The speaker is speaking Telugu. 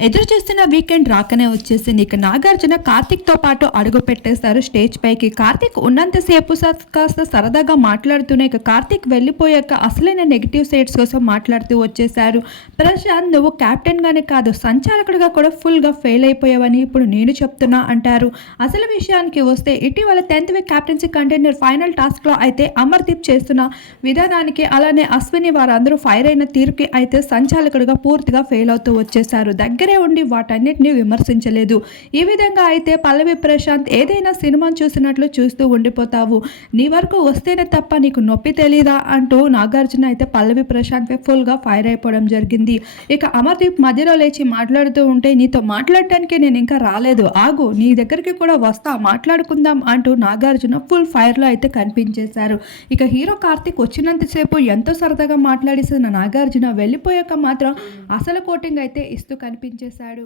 ఎదురు చూస్తున్న వీకెండ్ రాకనే వచ్చేసింది. ఇక నాగార్జున కార్తీక్‌తో పాటు అడుగు పెట్టేశారు స్టేజ్ పైకి. కార్తీక్ ఉన్నంతసేపు కాస్త సరదాగా మాట్లాడుతూనే ఇక కార్తీక్ వెళ్ళిపోయాక అసలైన నెగెటివ్ సైడ్స్ కోసం మాట్లాడుతూ వచ్చేశారు. ప్రశాంత్ నువ్వు కెప్టెన్‌గానే కాదు సంచాలకుడిగా కూడా ఫుల్‌గా ఫెయిల్ అయిపోయావని ఇప్పుడు నేను చెప్తున్నా అంటారు. అసలు విషయానికి వస్తే ఇటీవల 10th week captaincy container final టాస్క్‌లో అయితే అమర్‌దీప్ చేస్తున్న విధానానికి అలానే అశ్విని వారందరూ ఫైర్ అయిన తీరుకి అయితే సంచాలకుడిగా పూర్తిగా ఫెయిల్ అవుతూ వచ్చేశారు. దగ్గరే ఉండి వాటన్నిటిని విమర్శించలేదు. ఈ విధంగా అయితే పల్లవి ప్రశాంత్ ఏదైనా సినిమాను చూసినట్లు చూస్తూ ఉండిపోతావు, నీ వరకు వస్తేనే తప్ప నీకు నొప్పి తెలీదా అంటూ నాగార్జున అయితే పల్లవి ప్రశాంత్ ఫుల్గా ఫైర్ అయిపోవడం జరిగింది. ఇక అమర్దీప్ మధ్యలో లేచి మాట్లాడుతూ ఉంటే నీతో మాట్లాడటానికి నేను ఇంకా రాలేదు, ఆగు నీ దగ్గరికి కూడా వస్తా మాట్లాడుకుందాం అంటూ నాగార్జున ఫుల్ ఫైర్లో అయితే కనిపించేశారు. ఇక హీరో కార్తీక్ వచ్చినంతసేపు ఎంతో సరదాగా మాట్లాడేసిన నాగార్జున వెళ్ళిపోయాక మాత్రం అసలు కోటింగ్ అయితే ఇస్తూ కనిపించేశాడు.